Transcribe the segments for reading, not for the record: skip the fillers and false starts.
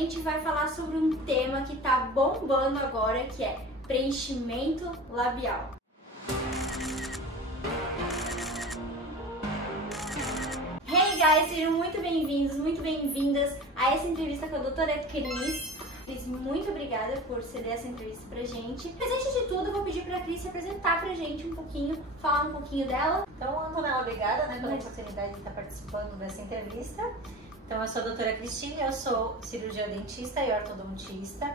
gente vai falar sobre um tema que tá bombando agora, que é preenchimento labial. Hey guys, sejam muito bem-vindos, muito bem-vindas a essa entrevista com a doutora Cris. Cris, muito obrigada por ceder essa entrevista pra gente. Mas antes de tudo, eu vou pedir pra Cris se apresentar pra gente um pouquinho, falar um pouquinho dela. Então, Antonella, obrigada pela oportunidade de estar participando dessa entrevista. Então, eu sou a doutora Cristina, eu sou cirurgiã dentista e ortodontista.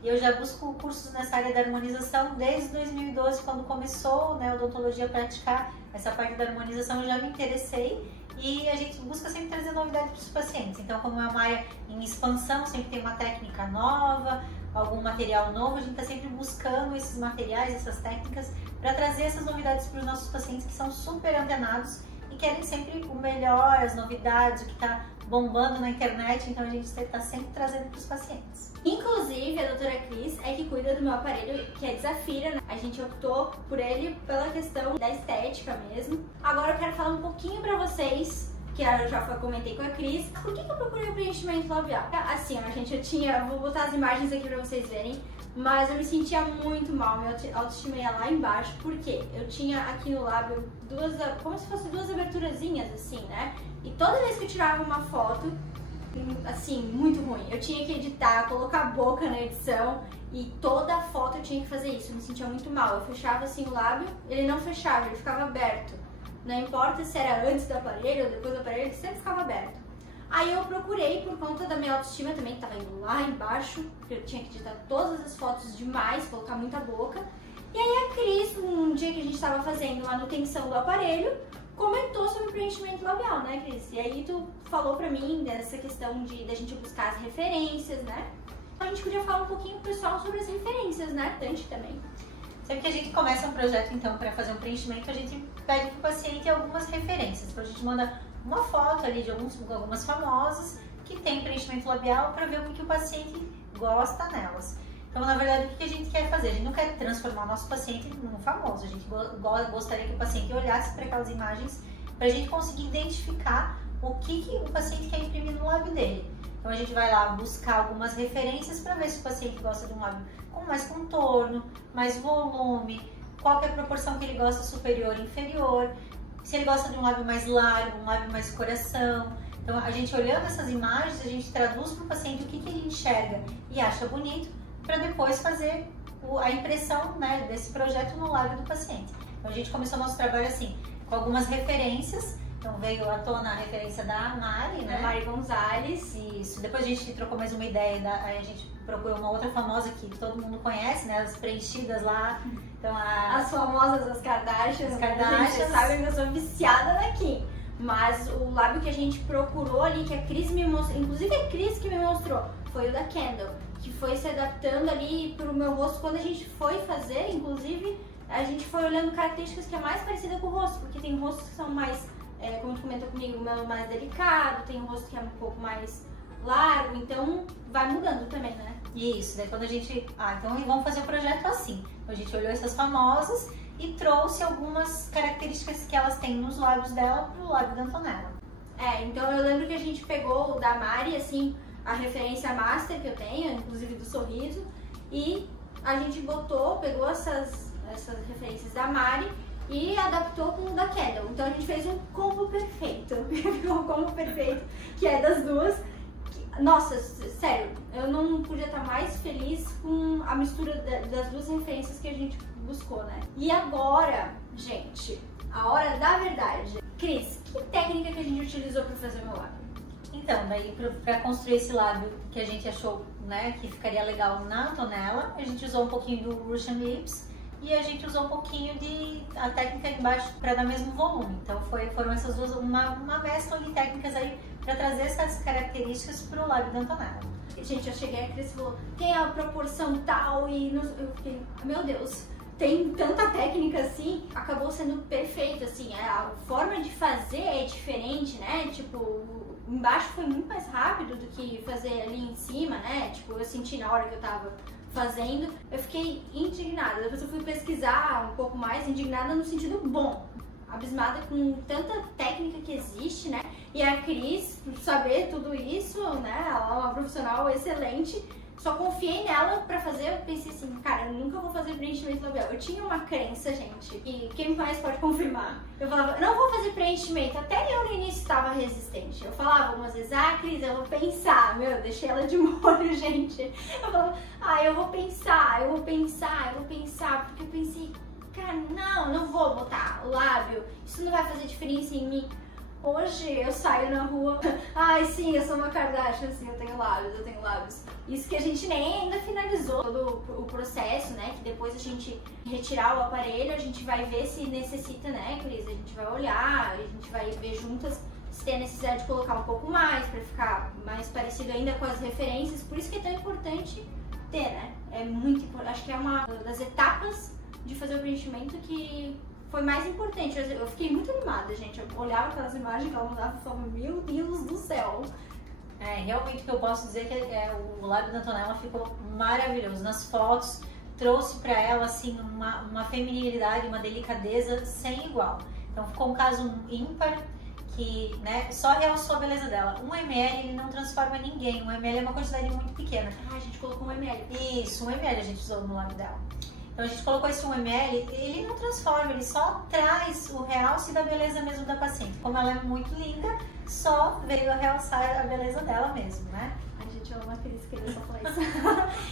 E eu já busco cursos nessa área da harmonização desde 2012, quando começou a odontologia a praticar essa parte da harmonização, eu já me interessei. E a gente busca sempre trazer novidade para os pacientes. Então, como é uma área em expansão, sempre tem uma técnica nova, algum material novo, a gente está sempre buscando esses materiais, essas técnicas, para trazer essas novidades para os nossos pacientes que são super antenados e querem sempre o melhor, as novidades, o que está bombando na internet. Então, a gente está sempre trazendo para os pacientes. Inclusive, a doutora Cris é que cuida do meu aparelho, que é Desafira, né? A gente optou por ele pela questão da estética mesmo. Agora eu quero falar um pouquinho pra vocês, que eu já comentei com a Cris, por que eu procurei o preenchimento labial? Assim, ó, gente, vou botar as imagens aqui pra vocês verem, mas eu me sentia muito mal, minha autoestima ia lá embaixo, porque eu tinha aqui no lábio como se fossem duas aberturazinhas, assim, né? E toda vez que eu tirava uma foto, assim, muito ruim. Eu tinha que editar, colocar a boca na edição e toda a foto eu tinha que fazer isso. Eu me sentia muito mal. Eu fechava assim o lábio, ele não fechava, ele ficava aberto. Não importa se era antes do aparelho ou depois do aparelho, ele sempre ficava aberto. Aí eu procurei, por conta da minha autoestima também, que tava indo lá embaixo, porque eu tinha que editar todas as fotos demais, colocar muita boca. E aí a Cris, um dia que a gente tava fazendo a manutenção do aparelho, comentou sobre o preenchimento labial, né, Cris? E aí tu falou pra mim dessa questão da gente buscar as referências, né? A gente podia falar um pouquinho pro pessoal sobre as referências, né? Tante também. Sempre que a gente começa um projeto, então, para fazer um preenchimento, a gente pede pro paciente algumas referências. Então, a gente manda uma foto ali de algumas famosas que tem preenchimento labial para ver o que o paciente gosta nelas. Então, na verdade, o que a gente quer fazer? A gente não quer transformar o nosso paciente num famoso. A gente gostaria que o paciente olhasse para aquelas imagens para a gente conseguir identificar o que o paciente quer imprimir no lábio dele. Então, a gente vai lá buscar algumas referências para ver se o paciente gosta de um lábio com mais contorno, mais volume, qual que é a proporção que ele gosta, superior e inferior, se ele gosta de um lábio mais largo, um lábio mais coração. Então, a gente olhando essas imagens, a gente traduz para o paciente o que ele enxerga e acha bonito, para depois fazer a impressão, né, desse projeto no lábio do paciente. Então a gente começou nosso trabalho assim, com algumas referências. Então veio à tona a referência da Mari, né? Da Mari Gonzalez. Isso. Depois a gente trocou mais uma ideia, aí a gente procurou uma outra famosa que todo mundo conhece, né? As preenchidas lá. Então, as famosas, as Kardashians. As Kardashians. Vocês sabem que eu sou viciada daqui. Mas o lábio que a gente procurou ali, que a Cris me mostrou, inclusive a Cris que me mostrou, foi o da Kendall, que foi se adaptando ali pro meu rosto. Quando a gente foi fazer, inclusive, a gente foi olhando características que é mais parecida com o rosto, porque tem rostos que são mais, como tu comentou comigo, mais delicado, tem um rosto que é um pouco mais largo, então vai mudando também, né? Isso, daí quando a gente, então vamos fazer o projeto assim. Então, a gente olhou essas famosas e trouxe algumas características que elas têm nos lábios dela pro lábio da Antonella. Então eu lembro que a gente pegou o da Mari, assim, a referência master que eu tenho, inclusive do sorriso, e a gente pegou essas referências da Mari e adaptou com o da Kendall. Então a gente fez um combo perfeito, um combo perfeito, que é das duas. Nossa, sério, eu não podia estar mais feliz com a mistura das duas referências que a gente buscou, né? E agora, gente, a hora da verdade. Cris, que técnica que a gente utilizou para fazer o meu lábio? Então, daí para construir esse lábio que a gente achou, né, que ficaria legal na Antonella, a gente usou um pouquinho do Russian Lips e a gente usou um pouquinho a técnica embaixo para dar mesmo volume. Então foram essas duas, uma mescla de técnicas aí para trazer essas características para o lábio da Antonella. Gente, eu cheguei, a Cris falou, tem a proporção tal e eu fiquei, meu Deus, tem tanta técnica assim, acabou sendo perfeito, assim, a forma de fazer é diferente, né? Tipo, embaixo foi muito mais rápido do que fazer ali em cima, né? Tipo, eu senti na hora que eu tava fazendo, eu fiquei indignada. Depois eu fui pesquisar um pouco mais, indignada no sentido bom. abismada com tanta técnica que existe, né? E a Cris, por saber tudo isso, né? Ela é uma profissional excelente. Só confiei nela pra fazer, eu pensei assim, cara, eu nunca vou fazer preenchimento labial. Eu tinha uma crença, gente, e quem me conhece pode confirmar. Eu falava, não vou fazer preenchimento, até eu no início estava resistente. Eu falava algumas vezes, Cris, eu vou pensar. Meu, eu deixei ela de molho, gente. Eu falava, eu vou pensar, porque eu pensei, cara, não vou botar o lábio, isso não vai fazer diferença em mim. Hoje eu saio na rua, sim, eu sou uma Kardashian, sim, eu tenho lábios. Isso que a gente nem ainda finalizou todo o processo, né? Que depois a gente retirar o aparelho, a gente vai ver se necessita, né, Cris? A gente vai olhar, a gente vai ver juntas se tem a necessidade de colocar um pouco mais, pra ficar mais parecido ainda com as referências. Por isso que é tão importante ter, né? É muito importante, acho que é uma das etapas de fazer o preenchimento que foi mais importante. Eu fiquei muito animada, gente. Eu olhava aquelas imagens que ela mandava e falava, meu Deus do céu. Realmente o que eu posso dizer é que o lábio da Antonella ficou maravilhoso. Nas fotos, trouxe pra ela, assim, uma feminilidade, uma delicadeza sem igual. Então ficou um caso ímpar que, né, só realçou a beleza dela. 1 ml ele não transforma ninguém. 1 ml é uma quantidade muito pequena. A gente colocou 1 ml. Isso, 1 ml a gente usou no lábio dela. Então a gente colocou esse 1 ml, ele não transforma, ele só traz o realce da beleza mesmo da paciente. Como ela é muito linda, só veio a realçar a beleza dela mesmo, né? A gente ama a Cris, queria só falar isso.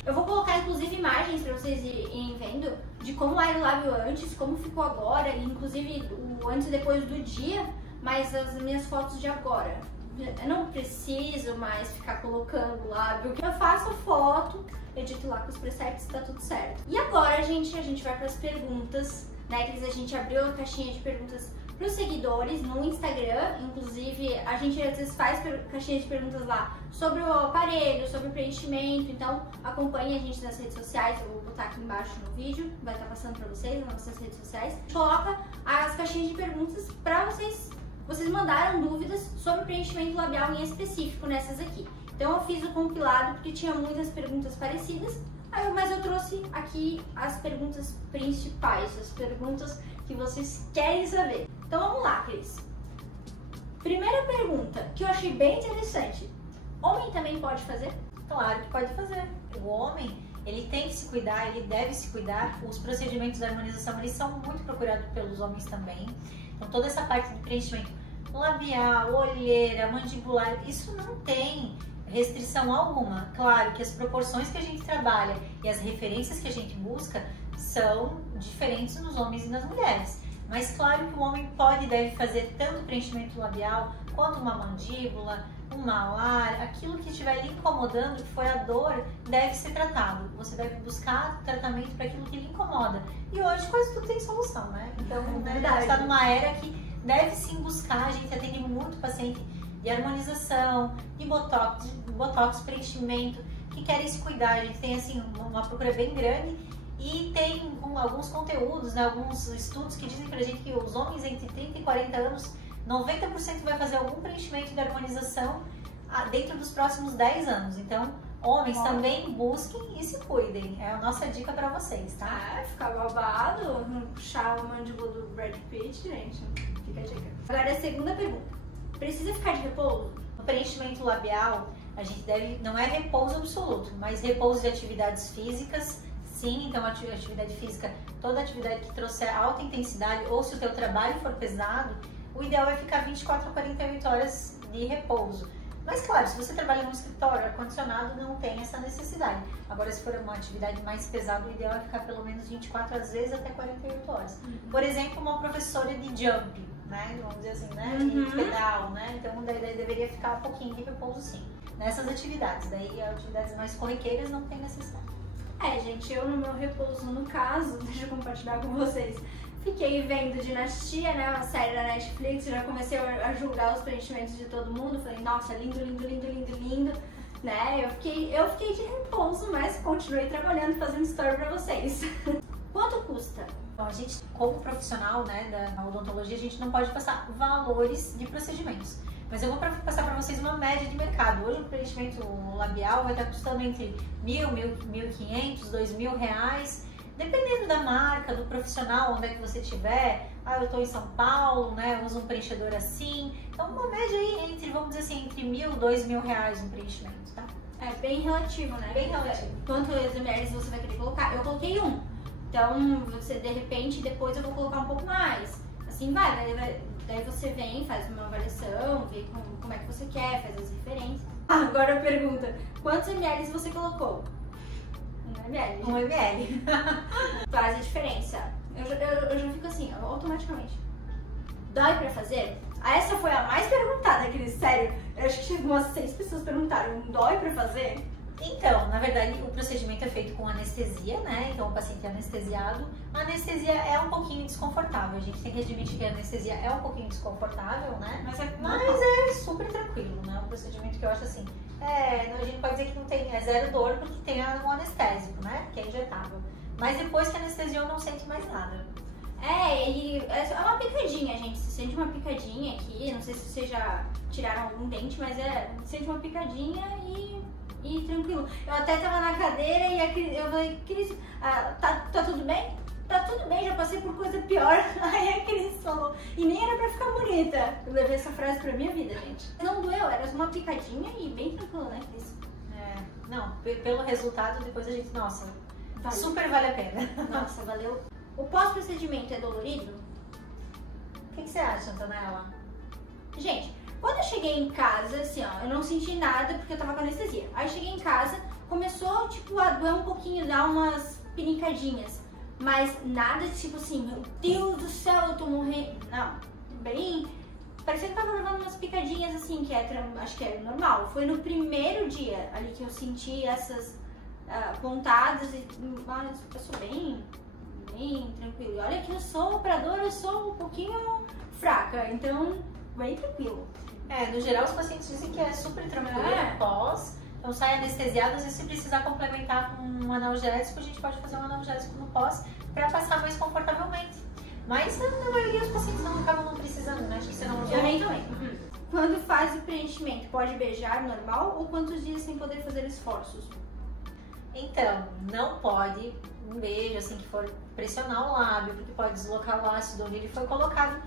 Eu vou colocar inclusive imagens pra vocês irem vendo de como era o lábio antes, como ficou agora, inclusive o antes e depois do dia, mas as minhas fotos de agora. Eu não preciso mais ficar colocando lábio, eu faço a foto, edito lá com os presets e tá tudo certo. E agora, gente, a gente vai para as perguntas, né? Que a gente abriu a caixinha de perguntas para os seguidores no Instagram. Inclusive, a gente às vezes faz caixinha de perguntas lá sobre o aparelho, sobre o preenchimento. Então, acompanhe a gente nas redes sociais. Eu vou botar aqui embaixo no vídeo, vai estar passando para vocês nas nossas redes sociais. Coloca as caixinhas de perguntas para vocês. Vocês mandaram dúvidas sobre o preenchimento labial em específico nessas aqui. Então eu fiz o compilado porque tinha muitas perguntas parecidas, mas eu trouxe aqui as perguntas principais, as perguntas que vocês querem saber. Então vamos lá, Cris. Primeira pergunta, que eu achei bem interessante. Homem também pode fazer? Claro que pode fazer. O homem, ele tem que se cuidar, ele deve se cuidar. Os procedimentos de harmonização, eles são muito procurados pelos homens também. Então toda essa parte de preenchimento labial, olheira, mandibular, isso não tem restrição alguma. Claro que as proporções que a gente trabalha e as referências que a gente busca são diferentes nos homens e nas mulheres. Mas claro que o homem pode e deve fazer tanto preenchimento labial quanto uma mandíbula, um malar, aquilo que estiver lhe incomodando, que for a dor, deve ser tratado. Você deve buscar tratamento para aquilo que lhe incomoda. E hoje quase tudo tem solução, né? Então, a gente está numa era que deve sim buscar, a gente atende muito paciente de harmonização, de botox, preenchimento, que querem se cuidar. A gente tem assim uma procura bem grande e tem alguns conteúdos, né, alguns estudos que dizem pra gente que os homens entre 30 e 40 anos, 90% vai fazer algum preenchimento de harmonização dentro dos próximos 10 anos. Então, homens também busquem e se cuidem. É a nossa dica pra vocês, tá? Ficar babado, puxar o mandíbula do Brad Pitt, gente. Fica a dica. Agora, a segunda pergunta. Precisa ficar de repouso? No preenchimento labial, a gente deve, não é repouso absoluto, mas repouso de atividades físicas, sim. Então, a atividade física, toda atividade que trouxer alta intensidade, ou se o teu trabalho for pesado, o ideal é ficar 24 a 48 horas de repouso. Mas claro, se você trabalha no escritório, ar-condicionado, não tem essa necessidade. Agora, se for uma atividade mais pesada, o ideal é ficar pelo menos 24, às vezes até 48 horas. Por exemplo, uma professora de jump, né? Vamos dizer assim, né? De pedal, né? Então, daí deveria ficar um pouquinho de repouso, sim. Nessas atividades. Daí, atividades mais corriqueiras não tem necessidade. Gente, eu no meu repouso, no caso, deixa eu compartilhar com vocês. Fiquei vendo Dinastia, né, uma série da Netflix, já comecei a julgar os preenchimentos de todo mundo, falei, nossa, lindo, lindo, lindo, lindo, lindo, né, eu fiquei de repouso, mas continuei trabalhando, fazendo story pra vocês. Quanto custa? Bom, a gente, como profissional, né, da odontologia, a gente não pode passar valores de procedimentos. Mas eu vou passar para vocês uma média de mercado. Hoje o preenchimento labial vai estar custando entre R$1.000, R$1.500, R$2.000, dependendo da marca, do profissional, onde é que você estiver. eu tô em São Paulo, né, eu uso um preenchedor assim. Então, uma média aí entre, vamos dizer assim, entre R$1.000 e R$2.000 um preenchimento, tá? É bem relativo, né? Bem relativo. Quantos ml você vai querer colocar? Eu coloquei 1. Então, você, de repente, depois eu vou colocar um pouco mais. Assim daí você vem, faz uma avaliação, vê como é que você quer, faz as referências. Agora a pergunta, quantos ml você colocou? 1 ml. 1 ml. Faz a diferença. Eu já fico assim, automaticamente. Dói pra fazer? Essa foi a mais perguntada, Cris, sério. Eu acho que umas 6 pessoas perguntaram, dói pra fazer? Então, na verdade, o procedimento é feito com anestesia, né? Então, o paciente é anestesiado. A anestesia é um pouquinho desconfortável. A gente tem que admitir que a anestesia é um pouquinho desconfortável, né? Mas é super tranquilo, né? Um procedimento que eu acho assim... a gente pode dizer que não tem, é zero dor porque tem um anestésico, né? Que é injetável. Mas depois que anestesiou, não sente mais nada. É uma picadinha, gente. Você sente uma picadinha aqui. Não sei se vocês já tiraram algum dente, mas sente uma picadinha e tranquilo. Eu até tava na cadeira e eu falei, Cris, tá tudo bem? Tá tudo bem, já passei por coisa pior. Aí a Cris falou, e nem era pra ficar bonita. Eu levei essa frase pra minha vida, gente. Não doeu, era uma picadinha e bem tranquilo, né, Cris? Não, pelo resultado, depois a gente, nossa, valeu. Super vale a pena. Nossa, valeu. O pós-procedimento é dolorido? O que você acha, Antonella? Gente, quando eu cheguei em casa, assim, ó, eu não senti nada porque eu tava com anestesia. Aí cheguei em casa, começou, tipo, a doer um pouquinho, dar umas pinicadinhas. Mas nada de tipo assim, meu Deus do céu, eu tô morrendo. Não, bem... Parecia que eu tava levando umas picadinhas assim, acho que é normal. Foi no primeiro dia ali que eu senti essas pontadas e eu sou bem tranquilo. Olha que eu sou operadora, eu sou um pouquinho fraca, então bem tranquilo. No geral os pacientes dizem que é super tranquilo pós. Então sai anestesiado, às vezes se precisar complementar com um analgésico, a gente pode fazer um analgésico no pós para passar mais confortavelmente. Mas na maioria dos pacientes não acabam não precisando, né? Acho que você não usou. Eu nem também. Quando faz o preenchimento, pode beijar normal ou quantos dias sem poder fazer esforços? Então, não pode um beijo assim que for pressionar o lábio, porque pode deslocar o ácido onde ele foi colocado.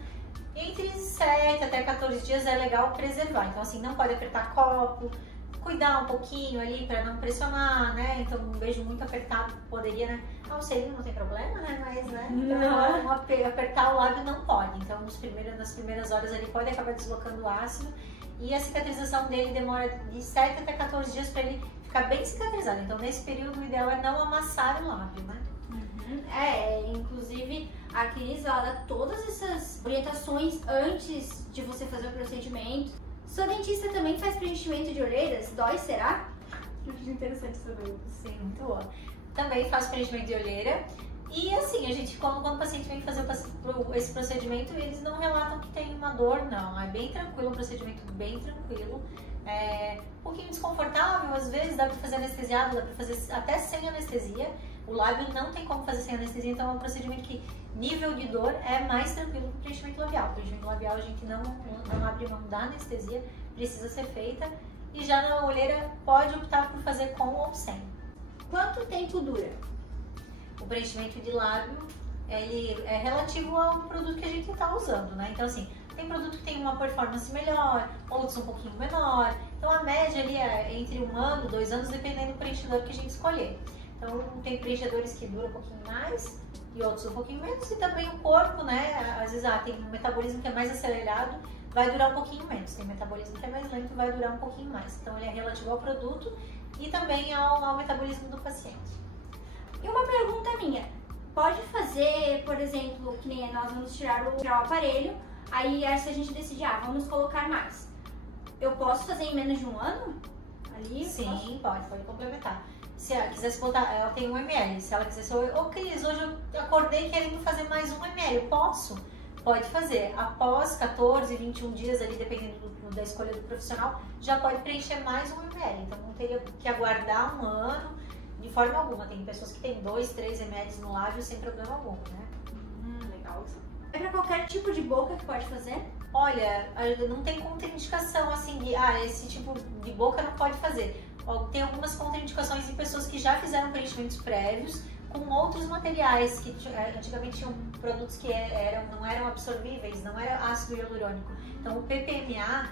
Entre 7 até 14 dias é legal preservar. Então assim, não pode apertar copo, cuidar um pouquinho ali para não pressionar, né? Então um beijo muito apertado poderia, né? O selinho não tem problema, né? Mas, né? Então, apertar o lábio não pode. Então nas primeiras horas ele pode acabar deslocando o ácido e a cicatrização dele demora de 7 até 14 dias para ele ficar bem cicatrizado. Então nesse período o ideal é não amassar o lábio, né? Inclusive a Cris, ela dá todas essas orientações antes de você fazer o procedimento. Sua dentista também faz preenchimento de orelhas? Dói, será? Eu acho interessante saber. Sim, muito boa. Também faz preenchimento de olheira. E assim, a gente, quando o paciente vem fazer esse procedimento, eles não relatam que tem uma dor, não. É bem tranquilo, um procedimento bem tranquilo. Um pouquinho desconfortável, às vezes dá pra fazer anestesiado, dá pra fazer até sem anestesia. O lábio não tem como fazer sem anestesia, então é um procedimento que nível de dor é mais tranquilo que o preenchimento labial. O preenchimento labial a gente não abre mão da anestesia, precisa ser feita. E já na olheira pode optar por fazer com ou sem. Quanto tempo dura? O preenchimento de lábio, ele é relativo ao produto que a gente está usando, né? Então assim, tem produto que tem uma performance melhor, outros um pouquinho menor. Então a média ali é entre 1 ano, 2 anos, dependendo do preenchedor que a gente escolher. Então tem preenchedores que duram um pouquinho mais e outros um pouquinho menos. E também o corpo, né? Às vezes tem um metabolismo que é mais acelerado, vai durar um pouquinho menos. Tem metabolismo que é mais lento, vai durar um pouquinho mais. Então ele é relativo ao produto e também ao metabolismo do paciente. E uma pergunta minha, pode fazer, por exemplo, que nem nós vamos tirar o aparelho, aí se a gente decidir, vamos colocar mais, eu posso fazer em menos de 1 ano? Ali? Sim, pode complementar. Se ela quisesse botar, ela tem 1 ml, se ela quisesse, Cris, hoje eu acordei querendo fazer mais 1 ml, eu posso? Pode fazer. Após 14, 21 dias ali, dependendo da escolha do profissional, já pode preencher mais 1 ml, então não teria que aguardar 1 ano, de forma alguma. Tem pessoas que têm 2, 3 ml no lábio sem problema algum, né? Legal. É pra qualquer tipo de boca que pode fazer? Olha, não tem contraindicação assim de, esse tipo de boca não pode fazer. Tem algumas contraindicações de pessoas que já fizeram preenchimentos prévios, com outros materiais que antigamente tinham produtos que não eram absorvíveis, não era ácido hialurônico. Então o PPMA,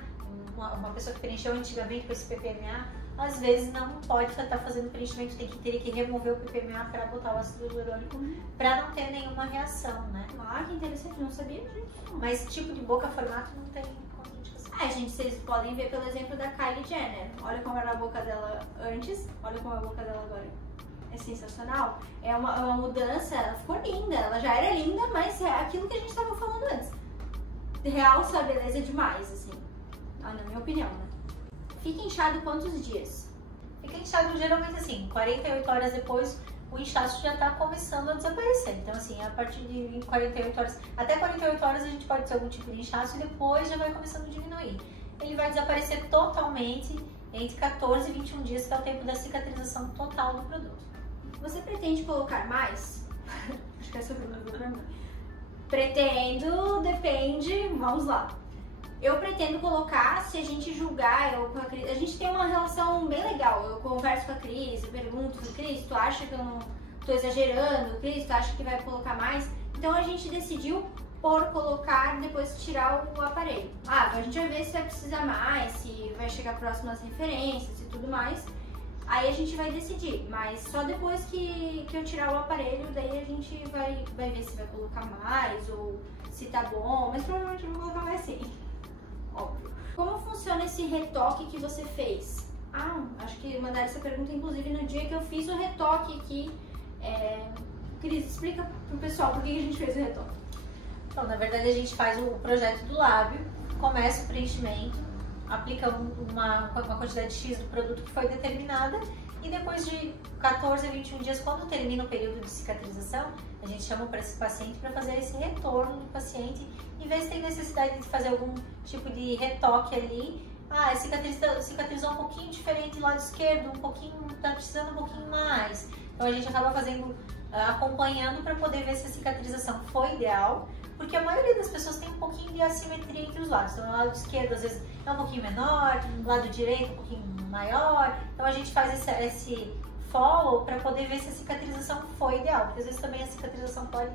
uma pessoa que preencheu antigamente com esse PPMA, às vezes não pode estar fazendo preenchimento, teria que remover o PPMA para botar o ácido hialurônico para não ter nenhuma reação, né? Ah, que interessante, não sabia disso. Mas tipo de boca, formato não tem contraindicação. Gente, vocês podem ver pelo exemplo da Kylie Jenner. Olha como era a boca dela antes, olha como é a boca dela agora. É sensacional. É uma mudança, ela ficou linda. Ela já era linda, mas é aquilo que a gente estava falando antes. Realça a beleza demais, assim. Na minha opinião, né? Fica inchado quantos dias? Fica inchado geralmente assim, 48 horas depois o inchaço já está começando a desaparecer. Então assim, a partir de 48 horas, até 48 horas a gente pode ter algum tipo de inchaço e depois já vai começando a diminuir. Ele vai desaparecer totalmente entre 14 e 21 dias, que é o tempo da cicatrização total do produto. Você pretende colocar mais? Acho que essa é a pergunta pra mim. Pretendo, depende, vamos lá. Eu pretendo colocar, se a gente julgar, eu com a Cris, a gente tem uma relação bem legal. Eu converso com a Cris, eu pergunto, Cris, tu acha que eu não tô exagerando? Cris, tu acha que vai colocar mais? Então a gente decidiu por colocar, depois tirar o aparelho. A gente vai ver se vai precisar mais, se vai chegar próximas referências e tudo mais. Aí a gente vai decidir, mas só depois que eu tirar o aparelho, daí a gente vai ver se vai colocar mais ou se tá bom, mas provavelmente eu vou colocar mais sim. Óbvio. Como funciona esse retoque que você fez? Acho que mandaram essa pergunta inclusive no dia que eu fiz o retoque aqui. Cris, explica pro pessoal por que a gente fez o retoque. Então, na verdade a gente faz o projeto do lábio, começa o preenchimento, aplica uma quantidade X do produto que foi determinada e depois de 14 a 21 dias, quando termina o período de cicatrização, a gente chama para esse paciente para fazer esse retorno do paciente e ver se tem necessidade de fazer algum tipo de retoque ali. Cicatrizou um pouquinho diferente do lado esquerdo, tá precisando um pouquinho mais. Então a gente acaba acompanhando para poder ver se a cicatrização foi ideal, porque a maioria das pessoas tem um pouquinho de assimetria entre os lados. Então o lado esquerdo às vezes é um pouquinho menor, o lado direito um pouquinho maior. Então a gente faz esse follow para poder ver se a cicatrização foi ideal, porque às vezes também a cicatrização pode,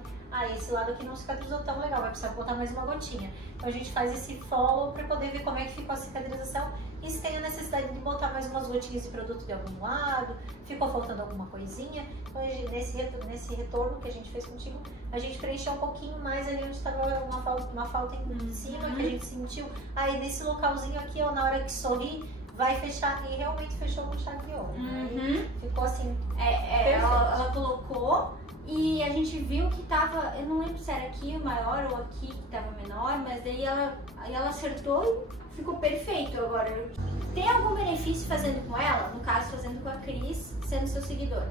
esse lado aqui não cicatrizou tão legal, vai precisar botar mais uma gotinha. Então a gente faz esse follow para poder ver como é que ficou a cicatrização e se tem a necessidade de botar mais umas gotinhas de produto de algum lado, ficou faltando alguma coisinha. Então nesse retorno que a gente fez contigo, a gente preencheu um pouquinho mais ali onde estava uma falta em cima, que a gente sentiu. Aí nesse localzinho aqui, na hora que sorri, vai fechar, e realmente fechou com chave de ouro. Ficou assim. Ela colocou e a gente viu que tava, eu não lembro se era aqui o maior ou aqui que tava menor, mas daí ela acertou e ficou perfeito. Agora, tem algum benefício fazendo com ela? No caso, fazendo com a Cris, sendo seu seguidor?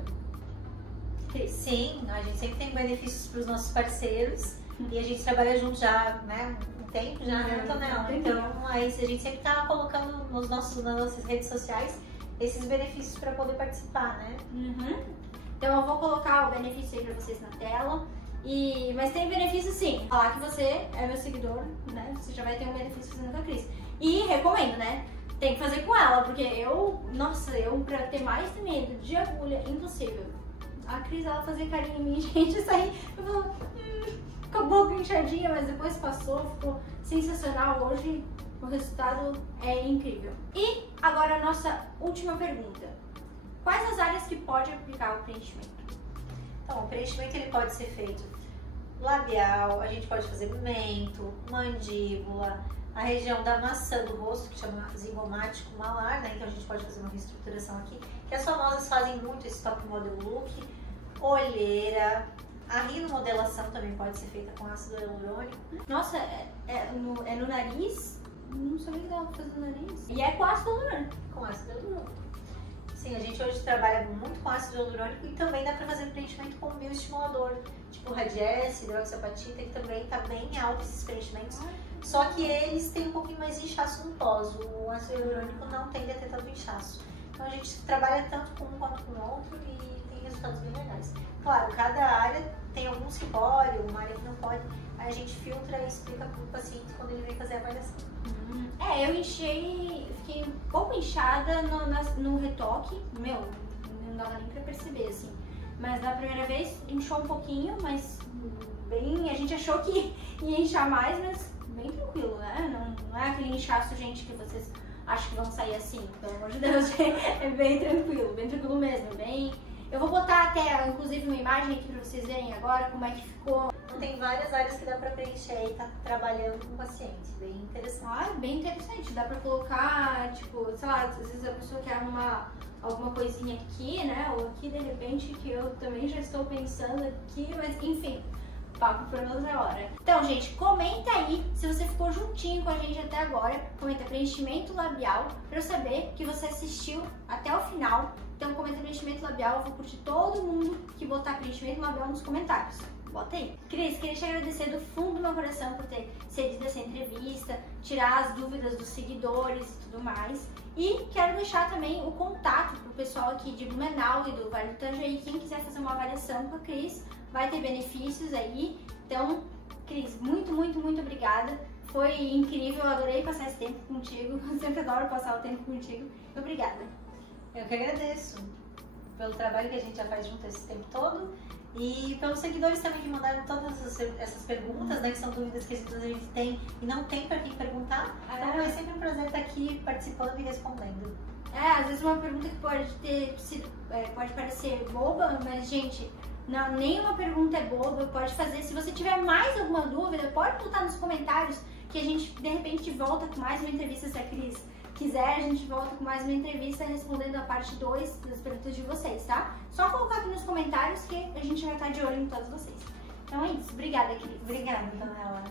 Cris? Sim, a gente sempre tem benefícios para os nossos parceiros e a gente trabalha junto já, né? Tempo já, né, Antonella? Então, aí a gente sempre tá colocando nas nossas redes sociais esses benefícios para poder participar, né? Então eu vou colocar o benefício aí pra vocês na tela. Mas tem benefício sim. Falar que você é meu seguidor, né? Você já vai ter um benefício fazendo com a Cris. E recomendo, né? Tem que fazer com ela, porque eu pra ter mais medo de agulha, impossível. A Cris, ela fazia carinho em mim, gente, isso aí, eu falo, com a boca inchadinha, mas depois passou, ficou sensacional. Hoje o resultado é incrível. E agora a nossa última pergunta. Quais as áreas que pode aplicar o preenchimento? Então, o preenchimento ele pode ser feito labial, a gente pode fazer mento, mandíbula, a região da maçã do rosto, que chama zigomático malar, né? Então a gente pode fazer uma reestruturação aqui, que as famosas fazem muito esse top model look, olheira. A rinomodelação também pode ser feita com ácido hialurônico. Nossa, é no nariz? Não sabia que dava pra fazer no nariz. E é com ácido hialurônico. Com ácido hialurônico. Sim, a gente hoje trabalha muito com ácido hialurônico e também dá pra fazer preenchimento com bioestimulador, tipo Radiesse, hidroxapatita, que também tá bem alto esses preenchimentos. Só que eles têm um pouquinho mais de inchaço no pós. O ácido hialurônico não tende a ter tanto inchaço. Então a gente trabalha tanto com um quanto com o outro e tem resultados bem legais. Claro, cada área tem alguns que pode, uma área que não pode. Aí a gente filtra e explica para o paciente quando ele vem fazer a avaliação. Eu fiquei um pouco inchada no retoque, não dava nem pra perceber, assim. mas na primeira vez inchou um pouquinho, mas bem, a gente achou que ia inchar mais, mas bem tranquilo, né? Não é aquele inchaço, gente, que vocês acham que vão sair assim, pelo amor de Deus, é bem tranquilo mesmo, bem... Eu vou botar até, inclusive, uma imagem aqui pra vocês verem agora como é que ficou. Tem várias áreas que dá pra preencher aí, tá trabalhando com o paciente, bem interessante. Ah, bem interessante, dá pra colocar, tipo, sei lá, às vezes a pessoa quer arrumar alguma coisinha aqui, né, ou aqui de repente, que eu também já estou pensando aqui, mas enfim, papo pra outra hora. Então, gente, comenta aí se você ficou juntinho com a gente até agora, comenta preenchimento labial, pra eu saber que você assistiu até o final. Então, comenta preenchimento labial, eu vou curtir todo mundo que botar preenchimento labial nos comentários. Bota aí. Cris, queria te agradecer do fundo do meu coração por ter cedido essa entrevista, tirar as dúvidas dos seguidores e tudo mais. E quero deixar também o contato pro pessoal aqui de Blumenau e do Vale do Itajaí. Quem quiser fazer uma avaliação com a Cris, vai ter benefícios aí. Então, Cris, muito obrigada. Foi incrível, eu adorei passar esse tempo contigo. Eu sempre adoro passar o tempo contigo. Obrigada. Eu que agradeço pelo trabalho que a gente já faz junto esse tempo todo e pelos seguidores também que mandaram todas essas perguntas, né, que são dúvidas que a gente tem e não tem para quem perguntar. Então é sempre um prazer estar aqui participando e respondendo. Às vezes uma pergunta que pode parecer boba, mas gente, não, nenhuma pergunta é boba, pode fazer. Se você tiver mais alguma dúvida, pode botar nos comentários que a gente de repente volta com mais uma entrevista se a Cris quiser, a gente volta com mais uma entrevista respondendo a parte 2 das perguntas de vocês, tá? Só colocar aqui nos comentários que a gente vai estar de olho em todos vocês. Então é isso. Obrigada, Cris. Obrigada, Antonella.